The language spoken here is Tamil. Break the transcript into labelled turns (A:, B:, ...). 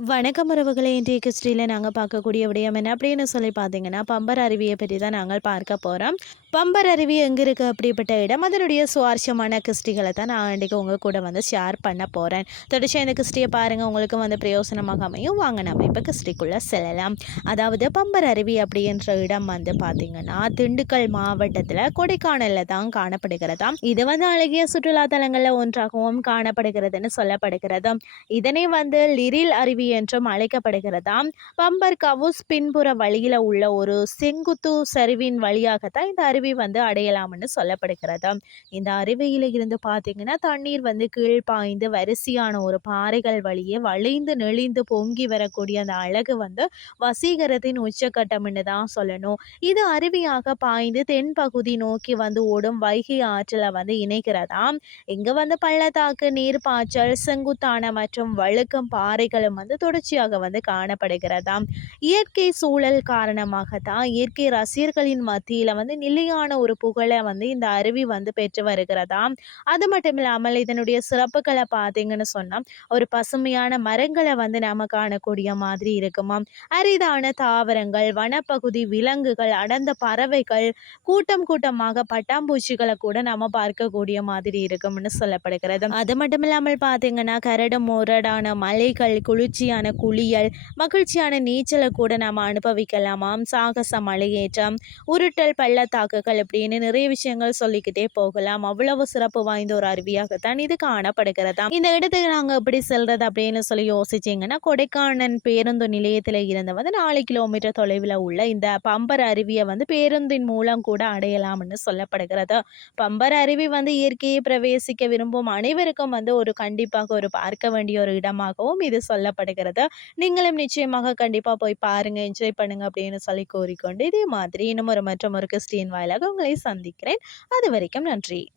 A: வணக்கம் உறவுகளை இன்றைய கிறிஸ்டியில் நாங்கள் பார்க்கக்கூடிய விடயம் என்ன? அப்படின்னு சொல்லி பார்த்தீங்கன்னா பம்பர் அருவியை பற்றி தான் நாங்கள் பார்க்க போகிறோம் பம்பர் அருவி எங்கே இருக்குது அப்படிப்பட்ட இடம்? அதனுடைய சுவாரஸ்யமான கிறிஸ்டிகளை தான் நான் இன்றைக்கு உங்கள் கூட வந்து ஷேர் பண்ண போகிறேன் தொடர்ச்சியாக இந்த கிறிஸ்டியை பாருங்கள் உங்களுக்கு வந்து பிரயோசனமாக அமையும். வாங்க நம்ம இப்போ கிறிஸ்டிக்குள்ளே செல்லலாம். அதாவது பம்பர் அருவி அப்படின்ற இடம் வந்து பார்த்திங்கன்னா திண்டுக்கல் மாவட்டத்தில் கொடைக்கானலில் தான் காணப்படுகிறதாம் இது வந்து அழகிய சுற்றுலா தலங்களில் ஒன்றாகவும் காணப்படுகிறதுன்னு சொல்லப்படுகிறது. இதனை வந்து லிரில் அருவி என்றும் அழைக்கப்படுகிறதாம் பம்பர் கவுஸ் பின்புற வழியில் உள்ள ஒரு செங்குத்து சரிவின் வழியாகத்தான் இந்த அருவி வந்து அடையலாம்னு சொல்லப்படுகிறது. இந்த அருவியில் இருந்து பார்த்தீங்கன்னா தண்ணீர் வந்து கீழ் பாய்ந்து வரிசையான ஒரு பாறைகள் வழியே வளைந்து நெளிந்து பொங்கி வரக்கூடிய அந்த அழகு வந்து வசீகரத்தின் உச்சக்கட்டம்னு தான் சொல்லணும். இது அருவியாக பாய்ந்து தென் பகுதி நோக்கி வந்து ஓடும் வைகை ஆற்றில் வந்து இணைக்கிறதாம் இங்கே வந்து பள்ளத்தாக்கு நீர்ப்பாய்ச்சல் செங்குத்தான மற்றும் வழுக்கும் பாறைகளும் வந்து தொடர்ச்சியாக வந்து காணப்படுகிறதாம் இயற்கை சூழல் காரணமாக தான் இயற்கை ரசிகர்களின் மத்தியில் வந்து நிலையான ஒரு புகழை வந்து இந்த அருவி வந்து பெற்று வருகிறதாம் அது மட்டும் இல்லாமல் இதனுடைய சிறப்புகளை பார்த்தீங்கன்னு சொன்னால் ஒரு பசுமையான மரங்களை வந்து நாம் காணக்கூடிய மாதிரி இருக்குமாம் அரிதான தாவரங்கள் வனப்பகுதி விலங்குகள் அடர்ந்த பறவைகள் கூட்டம் கூட்டமாக பட்டாம்பூச்சிகளை கூட நம்ம பார்க்கக்கூடிய மாதிரி இருக்கும்னு சொல்லப்படுகிறது. அது மட்டும் இல்லாமல் பார்த்தீங்கன்னா கரடு முரடான மலைகள் குளிர்ச்சியான குளியல் மகிழ்ச்சியான நீச்சலை கூட நம்ம அனுபவிக்கலாமாம். சாகச மலையேற்றம் உருட்டல் பள்ளத்தாக்கு பள்ளத்தாக்குகள் இப்படின்னு நிறைய விஷயங்கள் சொல்லிக்கிட்டே போகலாம். அவ்வளவு சிறப்பு வாய்ந்த ஒரு அருவியாகத்தான் இது காணப்படுகிறதா இந்த இடத்துக்கு நாங்கள் எப்படி செல்றது அப்படின்னு சொல்லி யோசிச்சிங்கன்னா கொடைக்கானல் பேருந்து நிலையத்தில் இருந்து வந்து நாலு கிலோமீட்டர் தொலைவில் உள்ள இந்த பம்பர் அருவியை வந்து பேருந்தின் மூலம் கூட அடையலாம்னு சொல்லப்படுகிறது. பம்பர் அருவி வந்து இயற்கையை பிரவேசிக்க விரும்பும் அனைவருக்கும் வந்து ஒரு கண்டிப்பாக ஒரு பார்க்க வேண்டிய ஒரு இடமாகவும் இது சொல்லப்படுகிறது. நீங்களும் நிச்சயமாக கண்டிப்பாக போய் பாருங்க என்ஜாய் பண்ணுங்க அப்படின்னு சொல்லி கூறிக்கொண்டு இதே மாதிரி இன்னும் ஒரு மற்றும் ஒரு கிறிஸ்டியன் வாயிலாக உங்களை சந்திக்கிறேன். அது வரைக்கும் நன்றி.